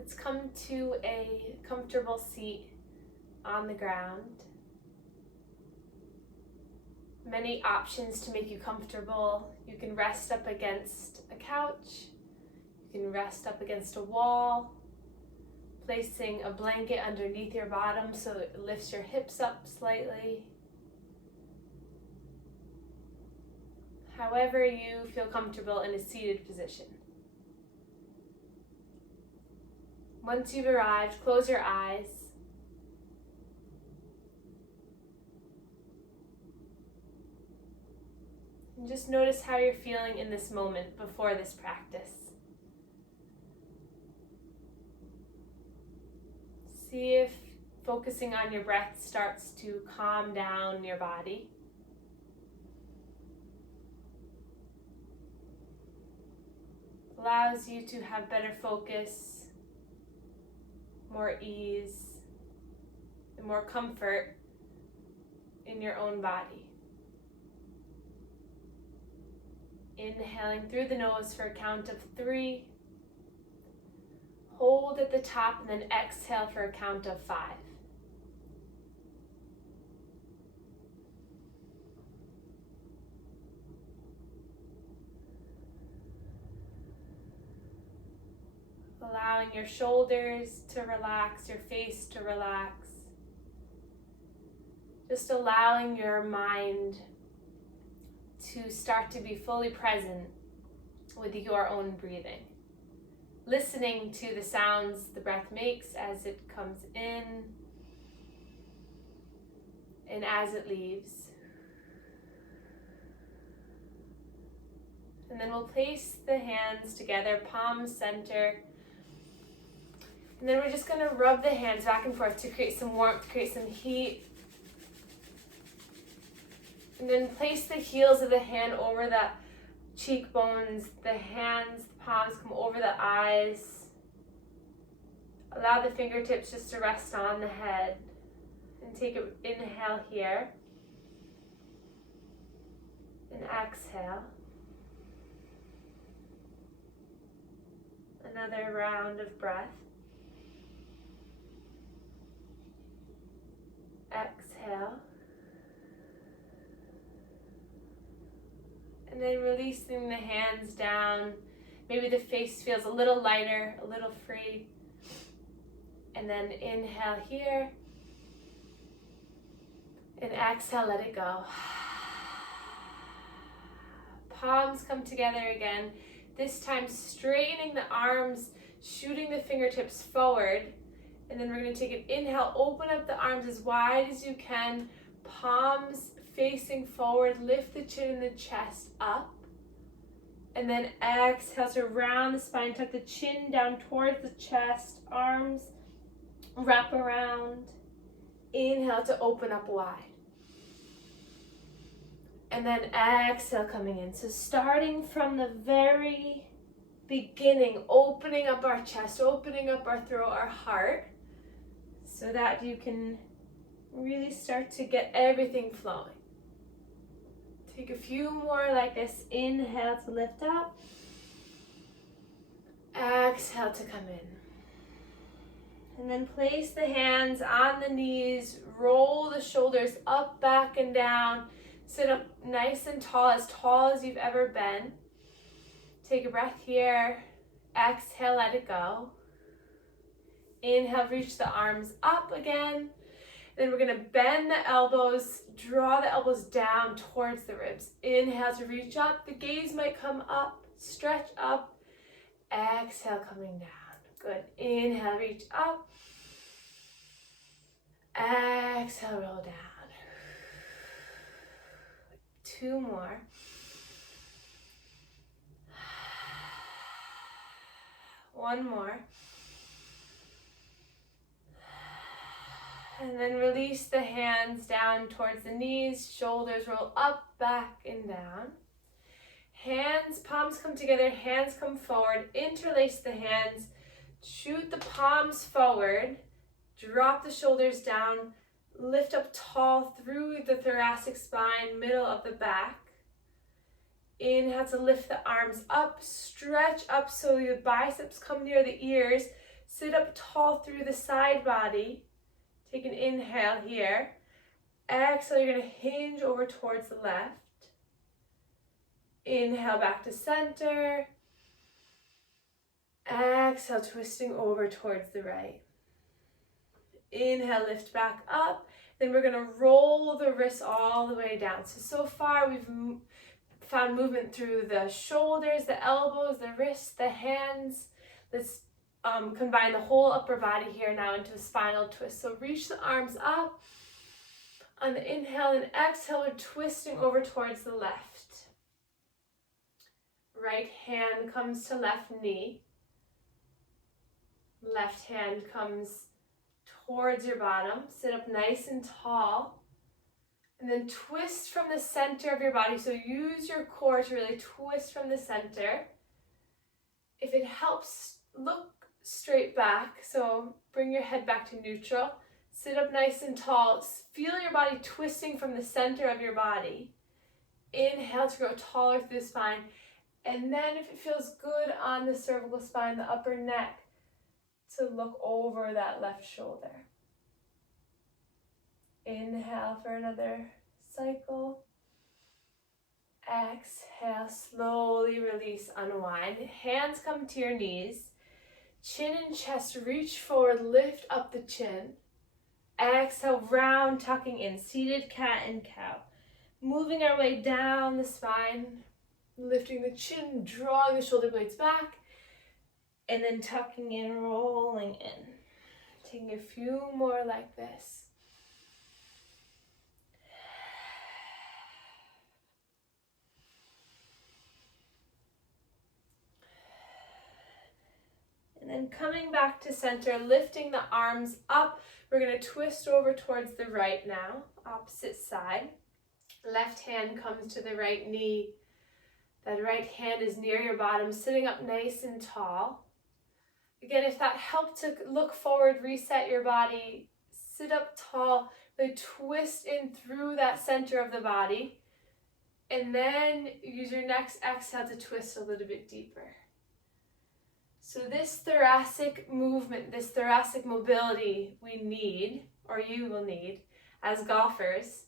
Let's come to a comfortable seat on the ground. Many options to make you comfortable. You can rest up against a couch. You can rest up against a wall, placing a blanket underneath your bottom so it lifts your hips up slightly. However you feel comfortable in a seated position. Once you've arrived, close your eyes. And just notice how you're feeling in this moment before this practice. See if focusing on your breath starts to calm down your body. Allows you to have better focus, more ease, and more comfort in your own body. Inhaling through the nose for a count of 3. Hold at the top and then exhale for a count of 5. Allowing your shoulders to relax, your face to relax. Just allowing your mind to start to be fully present with your own breathing. Listening to the sounds the breath makes as it comes in and as it leaves. And then we'll place the hands together, palms center. And then we're just going to rub the hands back and forth to create some warmth, create some heat. And then place the heels of the hand over the cheekbones, the hands, the palms come over the eyes. Allow the fingertips just to rest on the head. And take an inhale here. And exhale. Another round of breath. Exhale. And then releasing the hands down. Maybe the face feels a little lighter, a little free. And then inhale here. And exhale, let it go. Palms come together again. This time straightening the arms, shooting the fingertips forward. And then we're going to take an inhale, open up the arms as wide as you can. Palms facing forward, lift the chin and the chest up. And then exhale to round the spine, tuck the chin down towards the chest, arms wrap around. Inhale to open up wide. And then exhale coming in. So starting from the very beginning, opening up our chest, opening up our throat, our heart, so that you can really start to get everything flowing. Take a few more like this. Inhale to lift up. Exhale to come in. And then place the hands on the knees. Roll the shoulders up, back, and down. Sit up nice and tall as you've ever been. Take a breath here. Exhale, let it go. Inhale, reach the arms up again. Then we're going to bend the elbows, draw the elbows down towards the ribs. Inhale to reach up. The gaze might come up, stretch up. Exhale, coming down. Good. Inhale, reach up. Exhale, roll down. 2 more. One more. And then release the hands down towards the knees, shoulders roll up, back, and down. Hands, palms come together, hands come forward, interlace the hands, shoot the palms forward, drop the shoulders down, lift up tall through the thoracic spine, middle of the back. Inhale to lift the arms up, stretch up so your biceps come near the ears. Sit up tall through the side body. Take an inhale here. Exhale, you're going to hinge over towards the left. Inhale back to center. Exhale, twisting over towards the right. Inhale, lift back up. Then we're going to roll the wrists all the way down. So far we've found movement through the shoulders, the elbows, the wrists, the hands. Let's combine the whole upper body here now into a spinal twist. So reach the arms up. On the inhale and exhale, we're twisting over towards the left. Right hand comes to left knee. Left hand comes towards your bottom. Sit up nice and tall. And then twist from the center of your body. So use your core to really twist from the center. If it helps, look straight back. So bring your head back to neutral. Sit up nice and tall. Feel your body twisting from the center of your body. Inhale to grow taller through the spine. And then if it feels good on the cervical spine, the upper neck, to look over that left shoulder. Inhale for another cycle. Exhale, slowly release, unwind. Hands come to your knees. Chin and chest, reach forward, lift up the chin. Exhale, round, tucking in, seated cat and cow. Moving our way down the spine, lifting the chin, drawing the shoulder blades back, and then tucking in, rolling in. Taking a few more like this. And then coming back to center, lifting the arms up. We're going to twist over towards the right now, opposite side. Left hand comes to the right knee. That right hand is near your bottom, sitting up nice and tall. Again, if that helped to look forward, reset your body, sit up tall, really twist in through that center of the body. And then use your next exhale to twist a little bit deeper. So this thoracic movement, this thoracic mobility we need, or you will need, as golfers.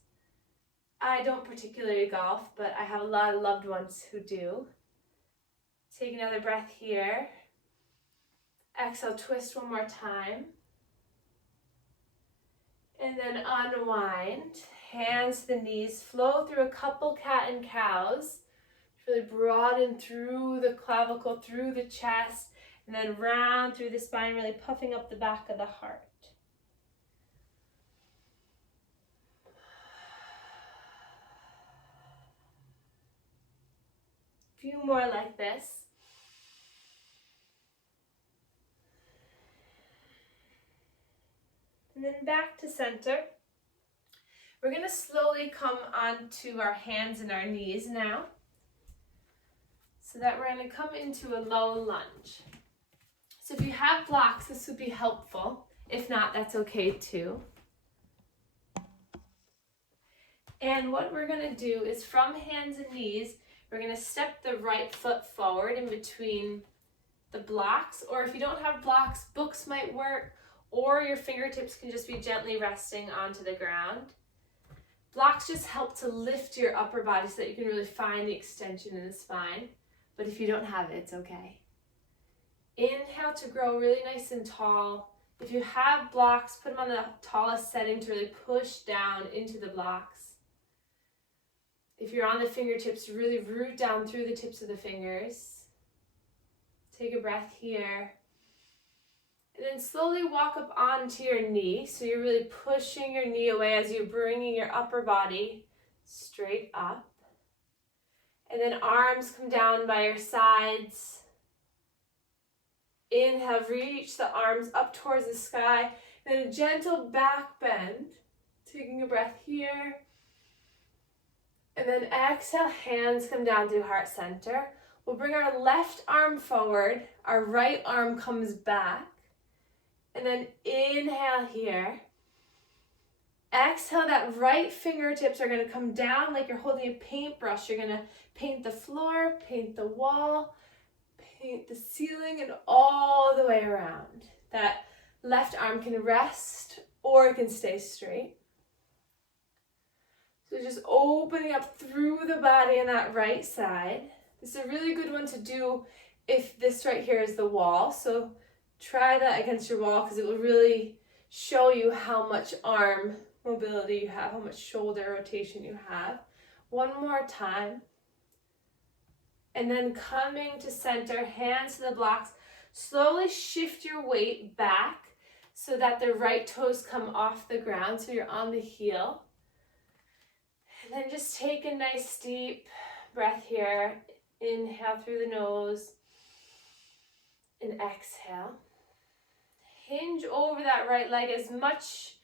I don't particularly golf, but I have a lot of loved ones who do. Take another breath here. Exhale, twist one more time. And then unwind. Hands to the knees, flow through a couple cat and cows. Really broaden through the clavicle, through the chest, and then round through the spine, really puffing up the back of the heart. A few more like this. And then back to center. We're going to slowly come onto our hands and our knees now. So that we're going to come into a low lunge. So if you have blocks, this would be helpful. If not, that's okay too. And what we're going to do is from hands and knees, we're going to step the right foot forward in between the blocks. Or if you don't have blocks, books might work. Or your fingertips can just be gently resting onto the ground. Blocks just help to lift your upper body so that you can really find the extension in the spine. But if you don't have it, it's okay. Inhale to grow really nice and tall. If you have blocks, put them on the tallest setting to really push down into the blocks. If you're on the fingertips, really root down through the tips of the fingers. Take a breath here. And then slowly walk up onto your knee. So you're really pushing your knee away as you're bringing your upper body straight up. And then arms come down by your sides. Inhale, reach the arms up towards the sky. Then a gentle back bend. Taking a breath here. And then exhale, hands come down to heart center. We'll bring our left arm forward. Our right arm comes back. And then inhale here. Exhale, that right fingertips are going to come down like you're holding a paintbrush. You're going to paint the floor, paint the wall, paint the ceiling, and all the way around. That left arm can rest or it can stay straight. So just opening up through the body on that right side. This is a really good one to do if this right here is the wall. So try that against your wall because it will really show you how much arm mobility you have, how much shoulder rotation you have. One more time. And then coming to center, hands to the blocks. Slowly shift your weight back so that the right toes come off the ground so you're on the heel. And then just take a nice deep breath here. Inhale through the nose and exhale. Hinge over that right leg as much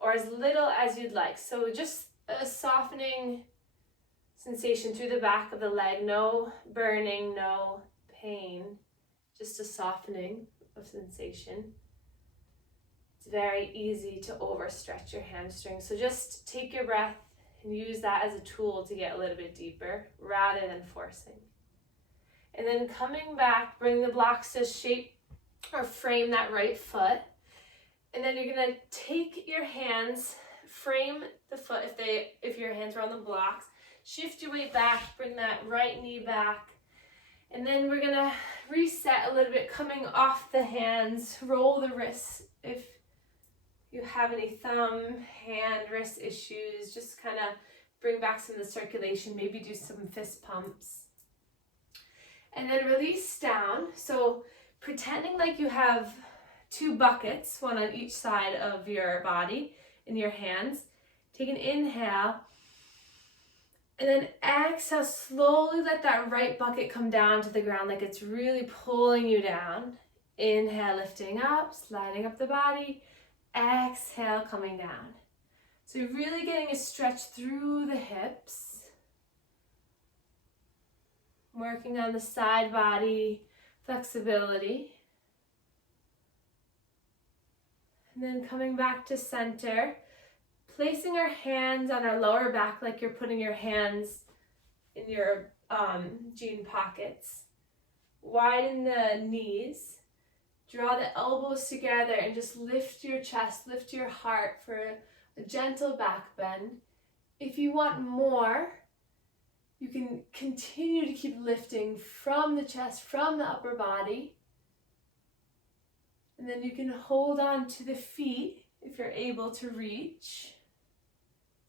or as little as you'd like. So just a softening sensation through the back of the leg. No burning, no pain. Just a softening of sensation. It's very easy to overstretch your hamstrings. So just take your breath and use that as a tool to get a little bit deeper rather than forcing. And then coming back, bring the blocks to shape or frame that right foot. And then you're gonna take your hands, frame the foot if your hands are on the blocks, shift your weight back, bring that right knee back. And then we're gonna reset a little bit, coming off the hands, roll the wrists. If you have any thumb, hand, wrist issues, just kind of bring back some of the circulation, maybe do some fist pumps. And then release down. So pretending like you have two buckets, one on each side of your body in your hands. Take an inhale. And then exhale, slowly let that right bucket come down to the ground like it's really pulling you down. Inhale, lifting up, sliding up the body. Exhale, coming down. So you're really getting a stretch through the hips. Working on the side body flexibility. And then coming back to center. Placing our hands on our lower back like you're putting your hands in your jean pockets. Widen the knees. Draw the elbows together and just lift your chest, lift your heart for a gentle back bend. If you want more, you can continue to keep lifting from the chest, from the upper body. And then you can hold on to the feet if you're able to reach.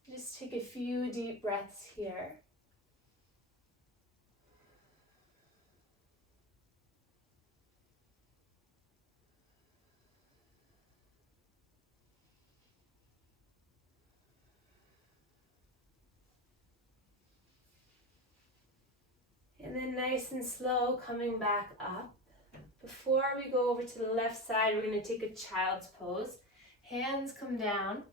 Just take a few deep breaths here. And then nice and slow coming back up. Before we go over to the left side, we're going to take a child's pose. Hands come down.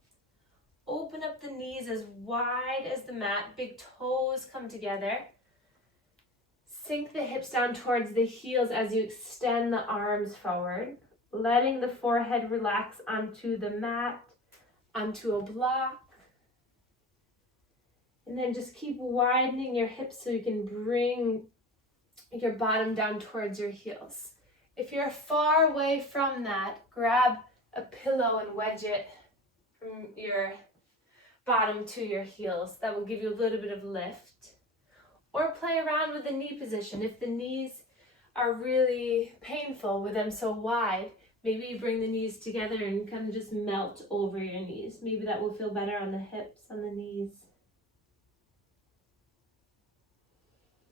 Open up the knees as wide as the mat. Big toes come together. Sink the hips down towards the heels as you extend the arms forward. Letting the forehead relax onto the mat, onto a block. And then just keep widening your hips so you can bring your bottom down towards your heels. If you're far away from that, grab a pillow and wedge it from your bottom to your heels. That will give you a little bit of lift. Or play around with the knee position. If the knees are really painful with them so wide, maybe you bring the knees together and kind of just melt over your knees. Maybe that will feel better on the hips, on the knees.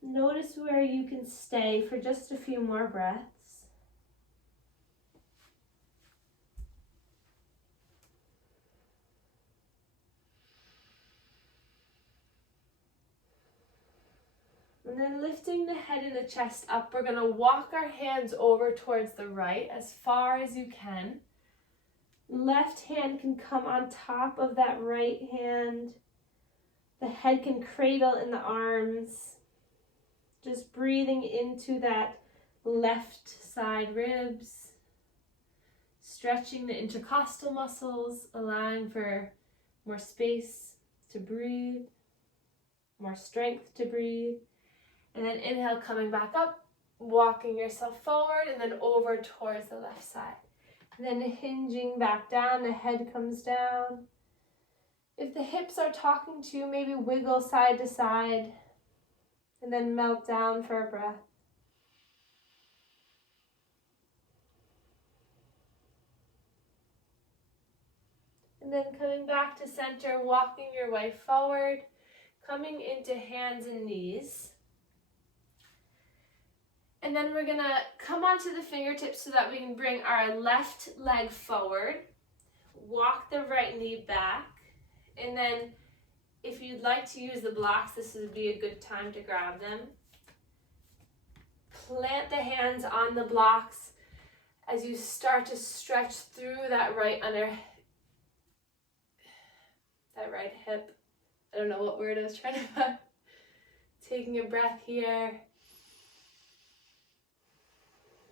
Notice where you can stay for just a few more breaths. And then lifting the head and the chest up, we're going to walk our hands over towards the right as far as you can. Left hand can come on top of that right hand. The head can cradle in the arms. Just breathing into that left side ribs. Stretching the intercostal muscles, allowing for more space to breathe, more strength to breathe. And then inhale, coming back up, walking yourself forward and then over towards the left side. And then hinging back down, the head comes down. If the hips are talking to you, maybe wiggle side to side and then melt down for a breath. And then coming back to center, walking your way forward, coming into hands and knees. And then we're gonna come onto the fingertips so that we can bring our left leg forward, walk the right knee back, and then if you'd like to use the blocks, this would be a good time to grab them. Plant the hands on the blocks as you start to stretch through that right hip. I don't know what word I was trying to find. Taking a breath here.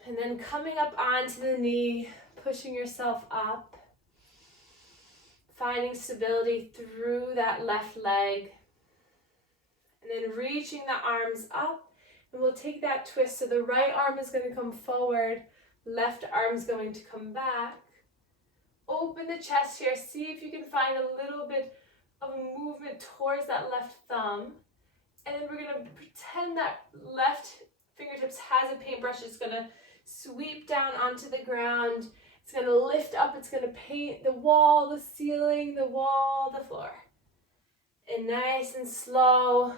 And then coming up onto the knee, pushing yourself up. Finding stability through that left leg. And then reaching the arms up. And we'll take that twist. So the right arm is going to come forward. Left arm is going to come back. Open the chest here. See if you can find a little bit of movement towards that left thumb. And then we're going to pretend that left fingertips has a paintbrush. It's going to sweep down onto the ground. It's going to lift up. It's going to paint the wall, the ceiling, the wall, the floor. And nice and slow.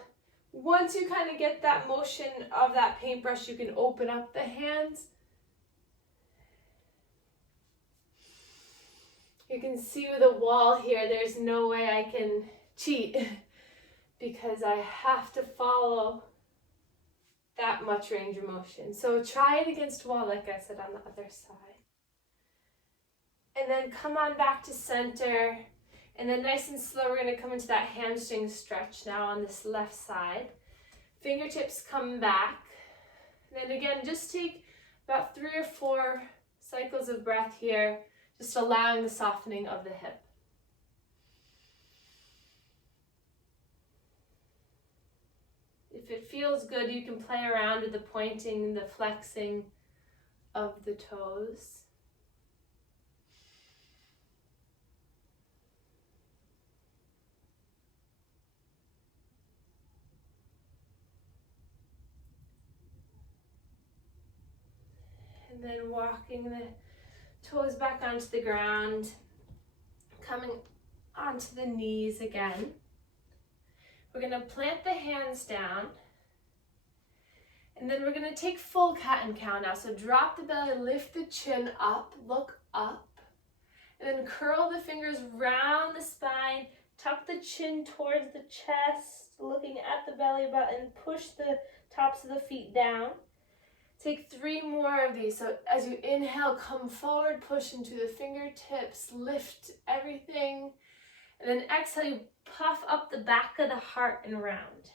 Once you kind of get that motion of that paintbrush, you can open up the hands. You can see with the wall here, there's no way I can cheat because I have to follow that much range of motion. So try it against wall, like I said, on the other side. And then come on back to center. And then nice and slow, we're going to come into that hamstring stretch now on this left side. Fingertips come back. And then again, just take about 3 or 4 cycles of breath here, just allowing the softening of the hip. If it feels good, you can play around with the pointing, the flexing of the toes. And then walking the toes back onto the ground, coming onto the knees again. We're going to plant the hands down, and then we're going to take full cat and cow now. So drop the belly, lift the chin up, look up, and then curl the fingers round the spine, tuck the chin towards the chest, looking at the belly button, push the tops of the feet down. Take 3 more of these. So as you inhale, come forward, push into the fingertips, lift everything. And then exhale, you puff up the back of the heart and round.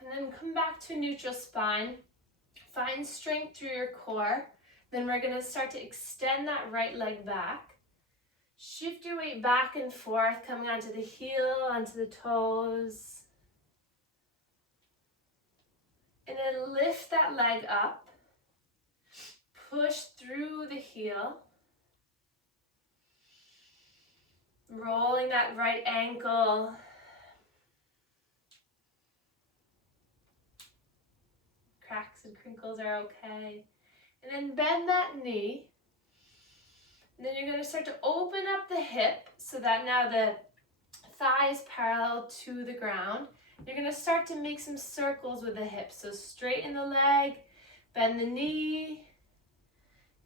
And then come back to neutral spine. Find strength through your core. Then we're going to start to extend that right leg back. Shift your weight back and forth, coming onto the heel, onto the toes. And then lift that leg up. Push through the heel. Rolling that right ankle. Cracks and crinkles are okay. And then bend that knee. And then you're going to start to open up the hip so that now the thigh is parallel to the ground. You're going to start to make some circles with the hips. So straighten the leg, bend the knee,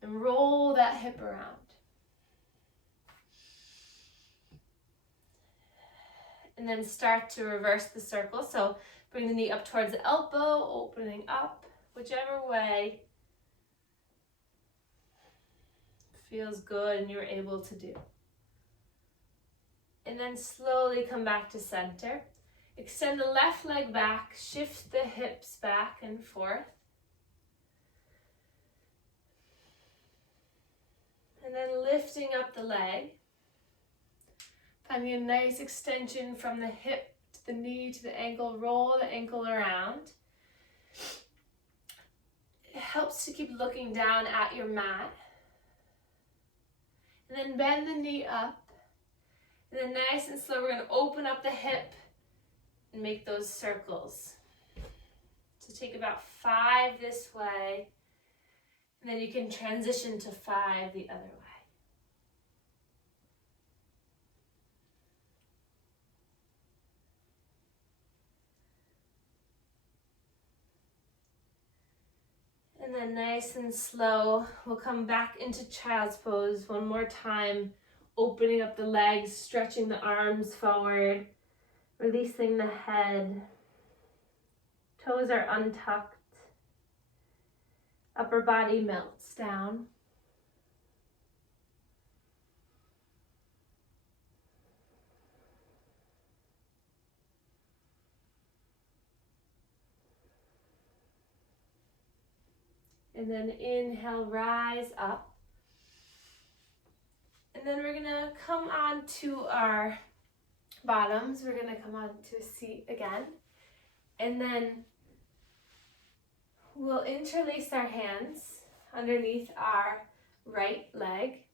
and roll that hip around. And then start to reverse the circle. So bring the knee up towards the elbow, opening up, whichever way feels good and you're able to do. And then slowly come back to center. Extend the left leg back, shift the hips back and forth. And then lifting up the leg. Finding a nice extension from the hip to the knee to the ankle. Roll the ankle around. It helps to keep looking down at your mat. And then bend the knee up. And then nice and slow, we're going to open up the hip and make those circles. So take about 5 this way. And then you can transition to 5 the other way. And then nice and slow, we'll come back into child's pose one more time, opening up the legs, stretching the arms forward, releasing the head. Toes are untucked. Upper body melts down. And then inhale, rise up. And then we're gonna come on to our bottoms. We're gonna come on to a seat again. And then we'll interlace our hands underneath our right leg.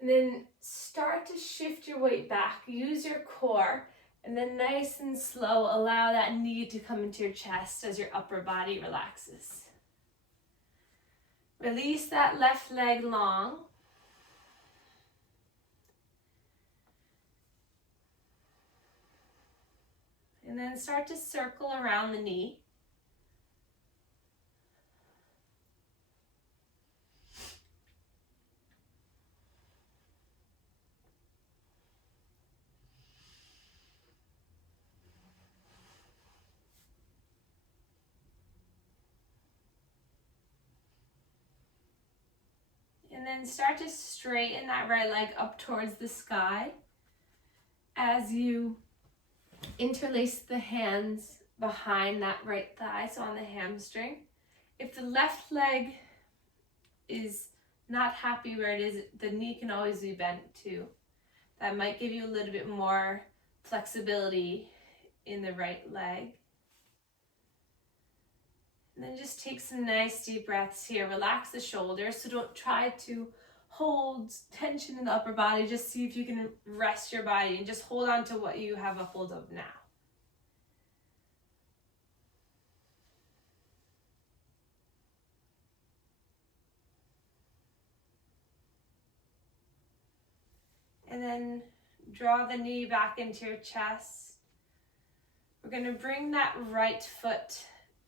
And then start to shift your weight back. Use your core. And then nice and slow, allow that knee to come into your chest as your upper body relaxes. Release that left leg long. And then start to circle around the knee. And then start to straighten that right leg up towards the sky as you interlace the hands behind that right thigh, so on the hamstring. If the left leg is not happy where it is, the knee can always be bent too. That might give you a little bit more flexibility in the right leg. And then just take some nice deep breaths here. Relax the shoulders, so don't try to hold tension in the upper body. Just see if you can rest your body and just hold on to what you have a hold of now. And then draw the knee back into your chest. We're going to bring that right foot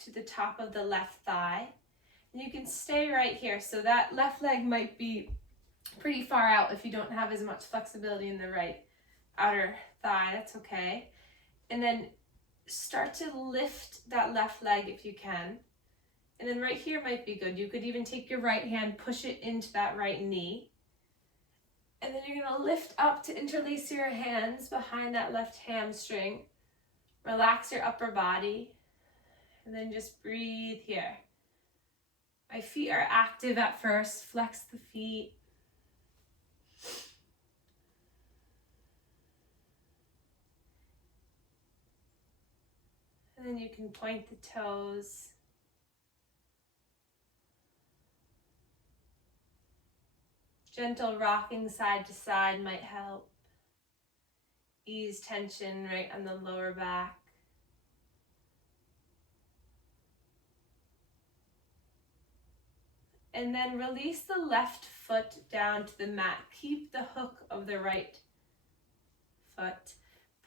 to the top of the left thigh. And you can stay right here. So that left leg might be pretty far out if you don't have as much flexibility in the right outer thigh. That's okay. And then start to lift that left leg if you can. And then right here might be good. You could even take your right hand, push it into that right knee. And then you're going to lift up to interlace your hands behind that left hamstring. Relax your upper body. And then just breathe here. My feet are active at first. Flex the feet. And then you can point the toes. Gentle rocking side to side might help. Ease tension right on the lower back. And then release the left foot down to the mat. Keep the hook of the right foot.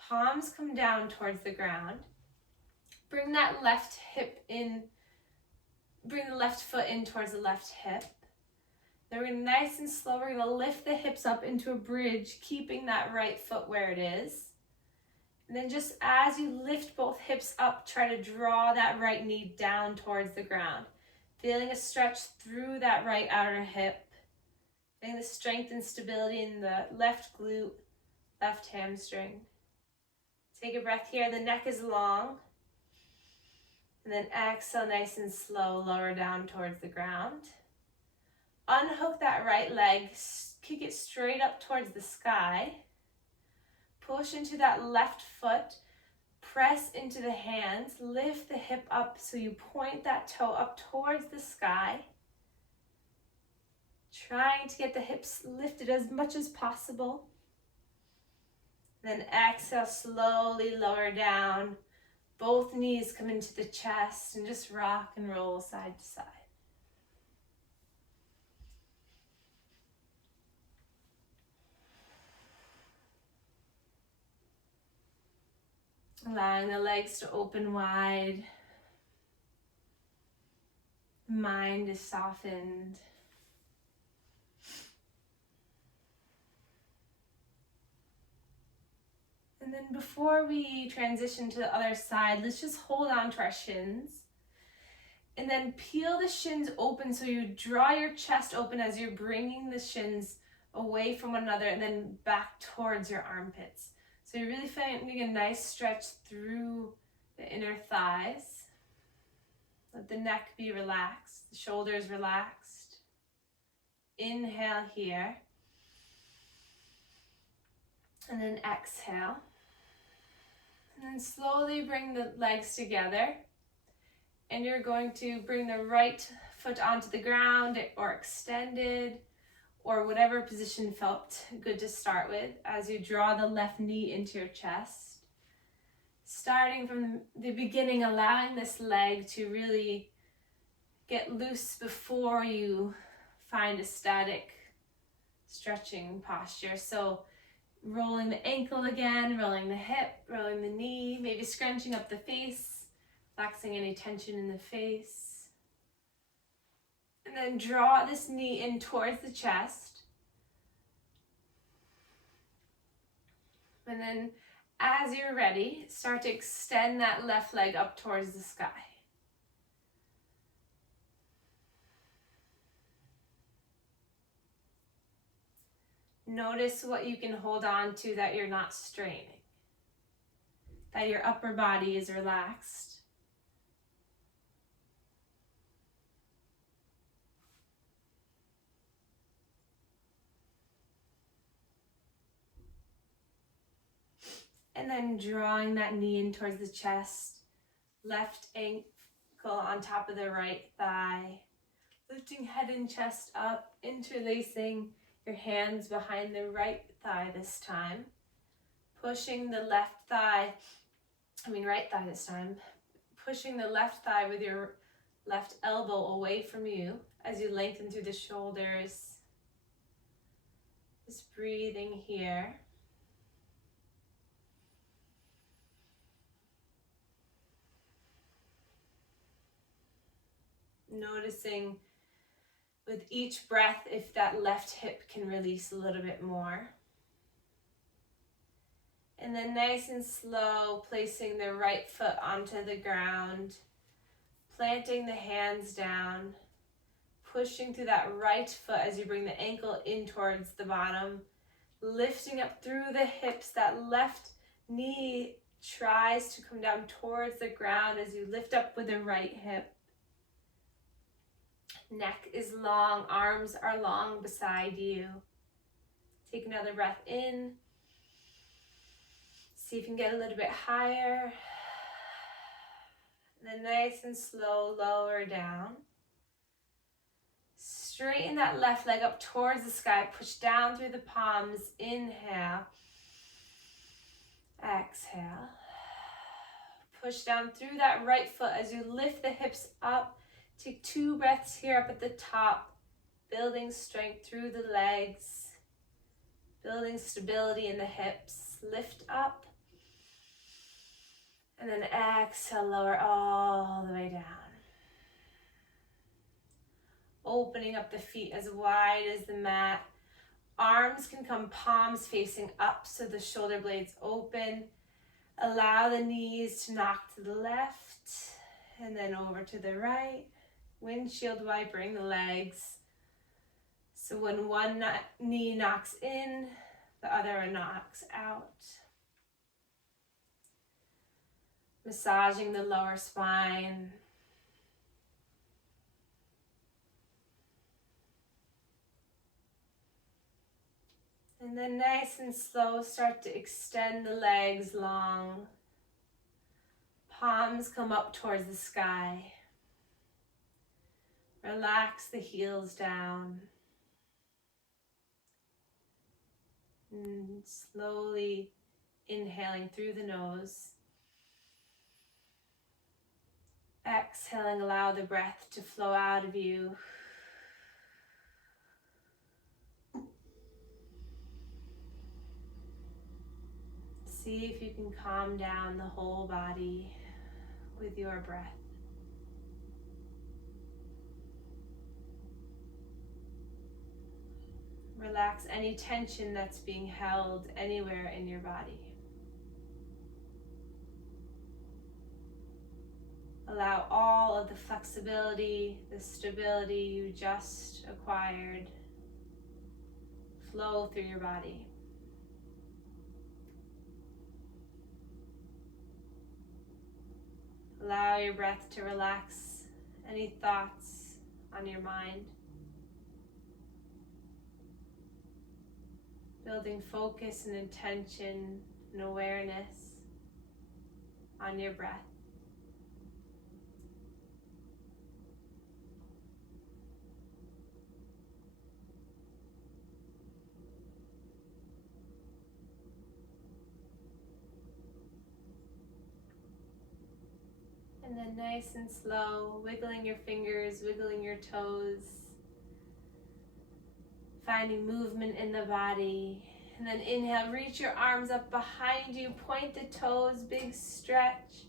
Palms come down towards the ground. Bring that left hip in. Bring the left foot in towards the left hip. Then we're going to nice and slow, we're going to lift the hips up into a bridge, keeping that right foot where it is. And then just as you lift both hips up, try to draw that right knee down towards the ground. Feeling a stretch through that right outer hip. Feeling the strength and stability in the left glute, left hamstring. Take a breath here. The neck is long. And then exhale nice and slow, lower down towards the ground. Unhook that right leg, kick it straight up towards the sky. Push into that left foot, press into the hands, lift the hip up so you point that toe up towards the sky. Trying to get the hips lifted as much as possible. Then exhale, slowly lower down. Both knees come into the chest and just rock and roll side to side. Allowing the legs to open wide. Mind is softened. And then before we transition to the other side, let's just hold on to our shins. And then peel the shins open so you draw your chest open as you're bringing the shins away from one another and then back towards your armpits. So you're really finding a nice stretch through the inner thighs. Let the neck be relaxed, the shoulders relaxed. Inhale here. And then exhale. And then slowly bring the legs together. And you're going to bring the right foot onto the ground or extended or whatever position felt good to start with as you draw the left knee into your chest. Starting from the beginning, allowing this leg to really get loose before you find a static stretching posture. So rolling the ankle again, rolling the hip, rolling the knee, maybe scrunching up the face, relaxing any tension in the face. And then draw this knee in towards the chest. And then as you're ready, start to extend that left leg up towards the sky. Notice what you can hold on to that you're not straining, that your upper body is relaxed. And then drawing that knee in towards the chest, left ankle on top of the right thigh, lifting head and chest up, interlacing your hands behind the right thigh this time, pushing the right thigh this time, pushing the left thigh with your left elbow away from you as you lengthen through the shoulders. Just breathing here. Noticing with each breath if that left hip can release a little bit more. And then nice and slow, placing the right foot onto the ground, planting the hands down, pushing through that right foot as you bring the ankle in towards the bottom, lifting up through the hips. That left knee tries to come down towards the ground as you lift up with the right hip. Neck is long, arms are long beside you. Take another breath in. See if you can get a little bit higher. And then nice and slow, lower down. Straighten that left leg up towards the sky. Push down through the palms. Inhale. Exhale. Push down through that right foot as you lift the hips up. Take 2 breaths here up at the top, building strength through the legs, building stability in the hips. Lift up, and then exhale, lower all the way down. Opening up the feet as wide as the mat. Arms can come palms facing up so the shoulder blades open. Allow the knees to knock to the left, and then over to the right. Windshield wipering the legs. So when one knee knocks in, the other knocks out. Massaging the lower spine. And then nice and slow, start to extend the legs long. Palms come up towards the sky. Relax the heels down. And slowly inhaling through the nose. Exhaling, allow the breath to flow out of you. See if you can calm down the whole body with your breath. Relax any tension that's being held anywhere in your body. Allow all of the flexibility, the stability you just acquired flow through your body. Allow your breath to relax any thoughts on your mind. Building focus and intention and awareness on your breath. And then nice and slow, wiggling your fingers, wiggling your toes, finding movement in the body. And then inhale, reach your arms up behind you, point the toes, big stretch.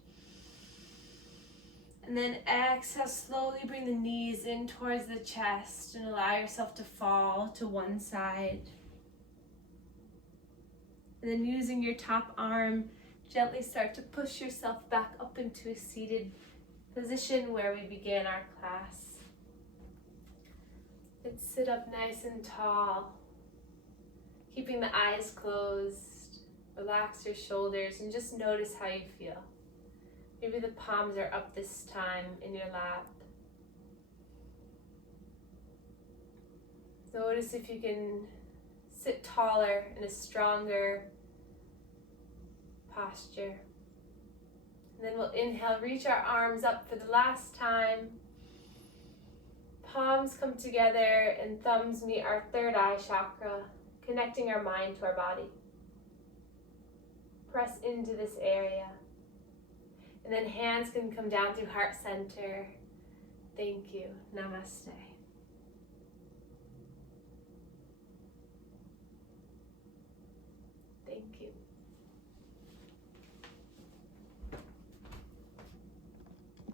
And then exhale, slowly bring the knees in towards the chest and allow yourself to fall to one side. And then using your top arm, gently start to push yourself back up into a seated position where we began our class. And sit up nice and tall, keeping the eyes closed. Relax your shoulders and just notice how you feel. Maybe the palms are up this time in your lap. Notice if you can sit taller in a stronger posture. And then we'll inhale, reach our arms up for the last time. Palms come together and thumbs meet our third eye chakra, connecting our mind to our body. Press into this area. And then hands can come down through heart center. Thank you. Namaste.